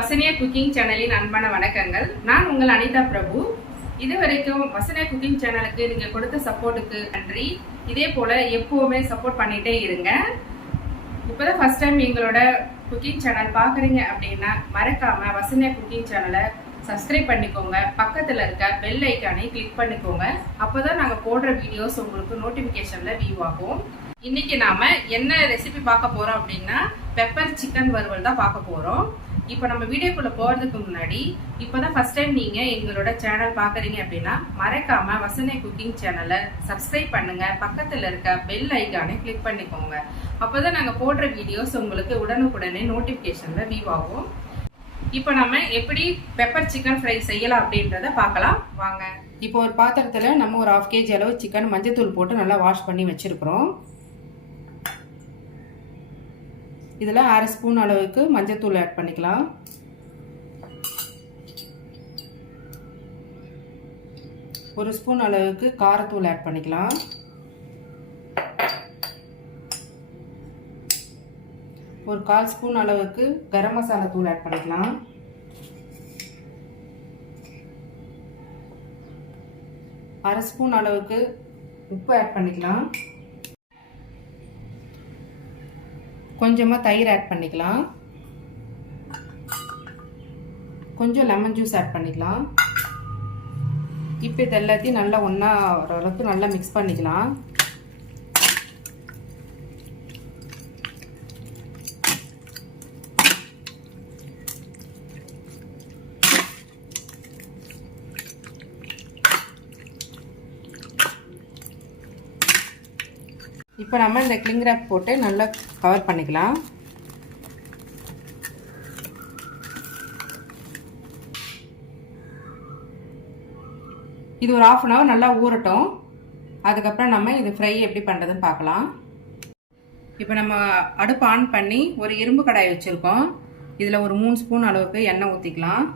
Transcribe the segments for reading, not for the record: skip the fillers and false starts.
வசனியா cooking சேனலின் அன்பான வணக்கங்கள். நான் உங்கள் அனிதா பிரபு. இதுவரைக்கும் வசனியா குக்கிங் சேனலுக்கு நீங்க கொடுத்த சப்போர்ட்டுக்கு நன்றி. இதே போல எப்பவுமே சப்போர்ட் பண்ணிட்டே இருங்க. இப்போதான் ஃபர்ஸ்ட் டைம் எங்களோட குக்கிங் சேனல் பாக்குறீங்க அப்படின்னா மறக்காம வசனியா குக்கிங் சேனலை சப்ஸ்கிரைப் பண்ணிக்கோங்க. பக்கத்துல இருக்க பெல் ஐக்கானை கிளிக் பண்ணிக்கோங்க. அப்போதான் நாங்க போடுற வீடியோஸ் உங்களுக்கு நோட்டிபிகேஷன்ல வியூ ஆகும். இன்னைக்கு நாம என்ன ரெசிபி பார்க்க போறோம் அப்படின்னா பெப்பர் சிக்கன் வறுவல் தான் பார்க்க போறோம். இப்போ நம்ம வீடியோக்குள்ள போறதுக்கு முன்னாடி இப்போதான் ஃபர்ஸ்ட் டைம் நீங்க எங்களோட சேனல் பாக்குறீங்க அப்படின்னா மறக்காம வசனியா குக்கிங் சேனலை சப்ஸ்கிரைப் பண்ணுங்க. பக்கத்துல இருக்க பெல் ஐக்கானை கிளிக் பண்ணிக்கோங்க. அப்போதான் நாங்க போடுற வீடியோஸ் உங்களுக்கு உடனுக்குடனே நோட்டிபிகேஷன்ல வியூ ஆகும். இப்போ நம்ம எப்படி பெப்பர் சிக்கன் ஃப்ரை செய்யலாம் அப்படின்றத பார்க்கலாம் வாங்க. இப்போ ஒரு பாத்திரத்துல நம்ம ஒரு 1/2 kg அளவு சிக்கன் மஞ்சத்தூள் போட்டு நல்லா வாஷ் பண்ணி வச்சிருக்கிறோம். இதில் 1/2 ஸ்பூன் அளவுக்கு மஞ்சத்தூள் ஆட் பண்ணிக்கலாம். ஒரு ஸ்பூன் அளவுக்கு காரத்தூள் ஆட் பண்ணிக்கலாம். ஒரு 1/4 ஸ்பூன் அளவுக்கு கரம் மசாலா தூள் ஆட் பண்ணிக்கலாம். அரை ஸ்பூன் அளவுக்கு உப்பு ஆட் பண்ணிக்கலாம். கொஞ்சமாக தயிர் ஆட் பண்ணிக்கலாம். கொஞ்சம் லெமன் ஜூஸ் ஆட் பண்ணிக்கலாம். இப்போ இது எல்லாத்தையும் நல்லா ஒன்றா ஓரளவுக்கு நல்லா மிக்ஸ் பண்ணிக்கலாம். இப்போ நம்ம இந்த கிளிங் ராப் போட்டு நல்லா கவர் பண்ணிக்கலாம். இது ஒரு 1/2 hour நல்லா ஊறட்டும். அதுக்கப்புறம் நம்ம இது ஃப்ரை எப்படி பண்ணுறதுன்னு பார்க்கலாம். இப்போ நம்ம அடுப்பு ஆன் பண்ணி ஒரு இரும்பு கடாய் வச்சுருக்கோம். இதில் ஒரு 3 ஸ்பூன் அளவுக்கு எண்ணெய் ஊற்றிக்கலாம்.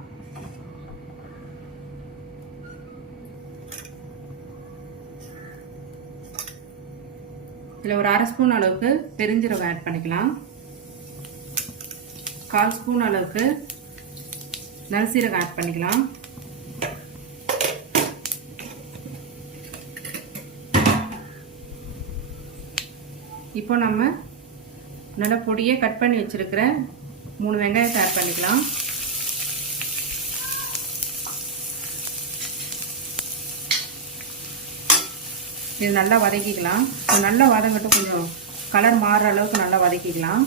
இதில் ஒரு 1/2 ஸ்பூன் அளவுக்கு பெருஞ்சீரகம் ஆட் பண்ணிக்கலாம். 1/4 ஸ்பூன் அளவுக்கு நல்சீரகம் ஆட் பண்ணிக்கலாம். இப்போ நம்ம நல்லா பொடியை கட் பண்ணி வச்சிருக்கிற 3 வெங்காயத்தை ஆட் பண்ணிக்கலாம். இது நல்லா வதக்கிக்கலாம். நல்லா வதங்கட்டும். கொஞ்சம் கலர் மாறுற அளவுக்கு நல்லா வதக்கிக்கலாம்.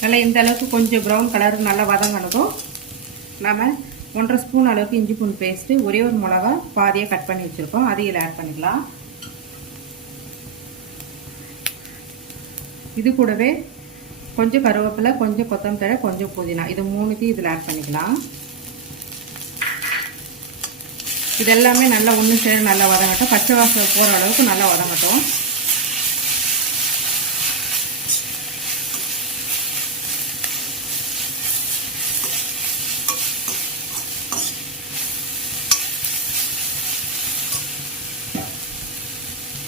நல்லா இந்த அளவுக்கு கொஞ்சம் ப்ரௌன் கலருக்கு நல்லா வதங்கணும். நாம் 1/2 ஸ்பூன் அளவுக்கு இஞ்சி பூண்டு பேஸ்ட்டு, ஒரே ஒரு மிளகா பாதியாக கட் பண்ணி வச்சுருக்கோம், அதையும் ஆட் பண்ணிக்கலாம். இது கூடவே கொஞ்சம் கருவேப்பிலை, கொஞ்சம் கொத்தமல்லி, கொஞ்சம் புதினா, இது 3த்தையும் இதில் ஆட் பண்ணிக்கலாம். இதெல்லாமே நல்லா ஒன்று சேர நல்லா வதங்கட்டும். பச்சை வாசனை போகிற அளவுக்கு நல்லா வதங்கட்டும்.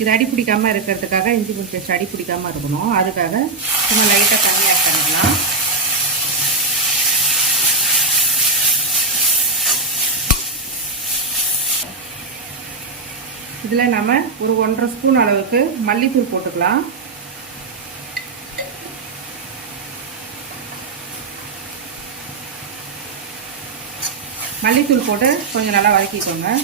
இது அடி பிடிக்காமல் இருக்கிறதுக்காக இஞ்சி பூண்டு பேஸ்ட் அடி பிடிக்காமல் இருக்கணும். அதுக்காக சும்மா லைட்டாக தண்ணி ஆட் பண்ணிக்கலாம். இதில் நம்ம ஒரு 1/2 ஸ்பூன் அளவுக்கு மல்லித்தூள் போட்டுக்கலாம். மல்லித்தூள் போட்டு கொஞ்சம் நல்லா வதக்கிக்கோங்க.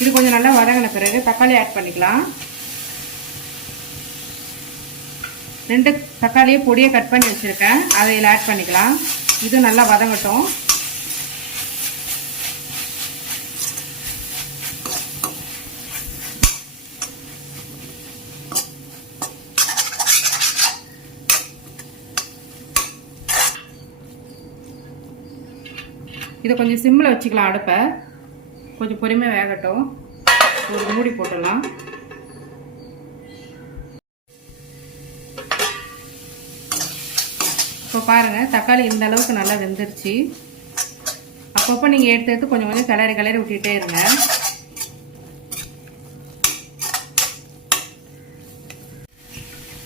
இது கொஞ்சம் நல்லா வதங்கின பிறகு தக்காளி ஆட் பண்ணிக்கலாம். 2 தக்காளியை பொடியை கட் பண்ணி வச்சுருக்கேன், அதை இதில் ஆட் பண்ணிக்கலாம். இது நல்லா வதங்கட்டும். இதை கொஞ்சம் சிம்மில் வச்சுக்கலாம். அடுப்பை கொஞ்சம் பொறுமையாக வேகட்டும். ஒரு மூடி போட்டுடலாம். இப்போ பாருங்கள், தக்காளி இந்த அளவுக்கு நல்லா வெந்துருச்சு. அப்பப்போ நீங்கள் எடுத்து எடுத்து கொஞ்சம் கொஞ்சம் கிளறி விட்டுட்டே இருங்க.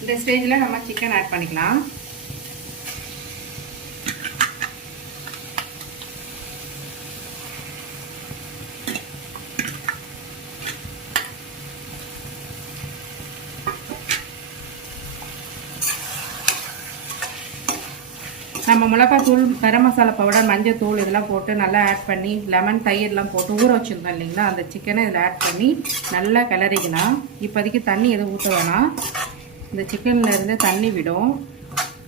இந்த ஸ்டேஜில் நம்ம சிக்கன் ஆட் பண்ணிக்கலாம். நம்ம மிளகாத்தூள், கரம் மசாலா பவுடர், மஞ்சள் தூள் இதெல்லாம் போட்டு நல்லா ஆட் பண்ணி லெமன், தயிர்லாம் போட்டு ஊற வச்சுருந்தோம் இல்லைங்களா, அந்த சிக்கனை இதில் ஆட் பண்ணி நல்லா கிளறிக்கலாம். இப்போதைக்கு தண்ணி எதுவும் ஊற்ற வேணாம். இந்த சிக்கனில் இருந்து தண்ணி விடும்.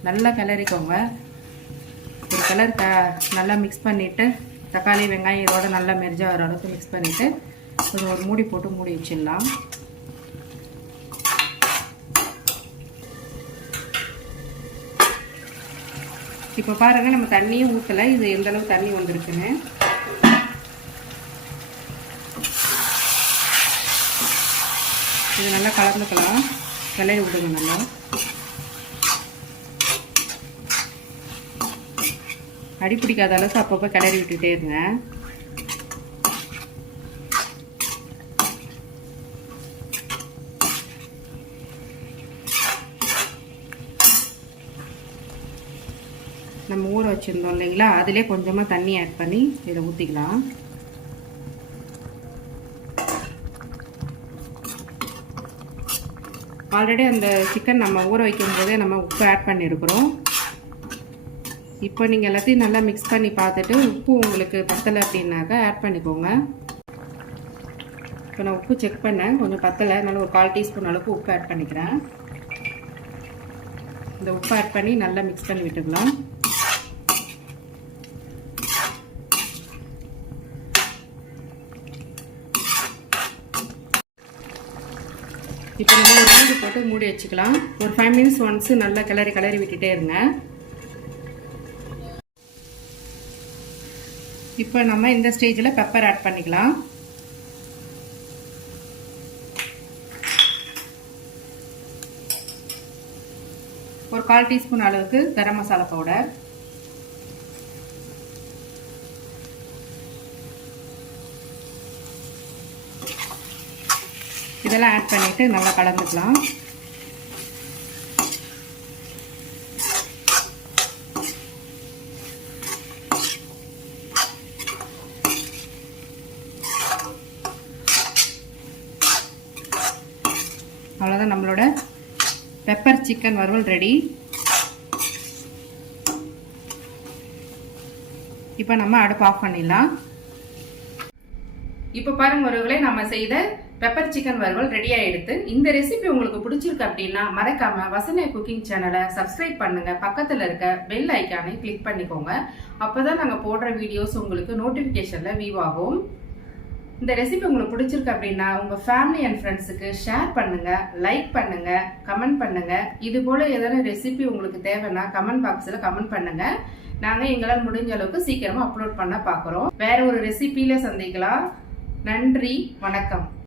நல்லா கிளறிக்கோங்க. ஒரு கலர் நல்லா மிக்ஸ் பண்ணிவிட்டு தக்காளி வெங்காயம் இதோட நல்லா மெர்ஜா வர அளவுக்கு மிக்ஸ் பண்ணிவிட்டு கொஞ்சம் ஒரு மூடி போட்டு மூடி வச்சிடலாம். இப்போ பாருங்கள், நம்ம தண்ணியும் ஊற்றலை. இது எந்த அளவு தண்ணி வந்துருக்குன்னு. இது நல்லா கலந்துக்கலாம். கிளறி விடுங்க நல்லா. அடி பிடிக்காத அளவுக்கு அப்பப்போ கிளறி விட்டுட்டே இருங்க. நம்ம ஊற வச்சுருந்தோம் இல்லைங்களா, அதிலே கொஞ்சமாக தண்ணி ஆட் பண்ணி இதை ஊற்றிக்கலாம். ஆல்ரெடி அந்த சிக்கன் நம்ம ஊற வைக்கும் போதே நம்ம உப்பு ஆட் பண்ணியிருக்கிறோம். இப்போ நீங்கள் எல்லாத்தையும் நல்லா மிக்ஸ் பண்ணி பார்த்துட்டு உப்பு உங்களுக்கு பத்தலை அப்படின்னாக்கா ஆட் பண்ணிக்கோங்க. இப்போ நான் உப்பு செக் பண்ணேன், கொஞ்சம் பத்தலை. அதனால ஒரு 1/4 டீஸ்பூன் அளவுக்கு உப்பு ஆட் பண்ணிக்கிறேன். இந்த உப்பு ஆட் பண்ணி நல்லா மிக்ஸ் பண்ணி விட்டுக்கலாம். இப்போ நம்ம ஒரு மூடி போட்டு மூடி வச்சுக்கலாம். ஒரு 5 மினிட்ஸ் ஒன்ஸ் நல்லா கிளறி விட்டுட்டே இருங்க. இப்போ நம்ம இந்த ஸ்டேஜில் பெப்பர் ஆட் பண்ணிக்கலாம். ஒரு 1/4 டீஸ்பூன் அளவுக்கு கரம் மசாலா பவுடர், இதெல்லாம் ஆட் பண்ணிட்டு நல்லா கலந்துக்கலாம். அவ்வளோதான், நம்மளோட பெப்பர் சிக்கன் வறுவல் ரெடி. இப்போ நம்ம அடுப்பு ஆஃப் பண்ணிடலாம். இப்போ பாருங்க உறவுகளே, நம்ம செய்த பெப்பர் சிக்கன் வறுவல் ரெடி ஆயிடுது. இந்த ரெசிபி உங்களுக்கு பிடிச்சிருக்கு அப்படின்னா மறக்காம வசன்யா குக்கிங் சேனலை சப்ஸ்கிரைப் பண்ணுங்க. பக்கத்துல இருக்க பெல் ஐக்கானை கிளிக் பண்ணிக்கோங்க. அப்பதான் நாங்க போடுற வீடியோஸ் உங்களுக்கு நோட்டிபிகேஷன்ல வியூ ஆகும். இந்த ரெசிபி உங்களுக்கு பிடிச்சிருக்கு அப்படின்னா உங்க ஃபேமிலி அண்ட் ஃப்ரெண்ட்ஸுக்கு ஷேர் பண்ணுங்க, லைக் பண்ணுங்க, கமெண்ட் பண்ணுங்க. இது போல ஏதாவது ரெசிபி உங்களுக்கு தேவைன்னா கமெண்ட் பாக்ஸ்ல கமெண்ட் பண்ணுங்க. நாங்க எங்களால் முடிஞ்ச அளவுக்கு சீக்கிரமா அப்லோட் பண்ண பாக்குறோம். வேற ஒரு ரெசிபியில சந்திக்கலாம். நன்றி, வணக்கம்.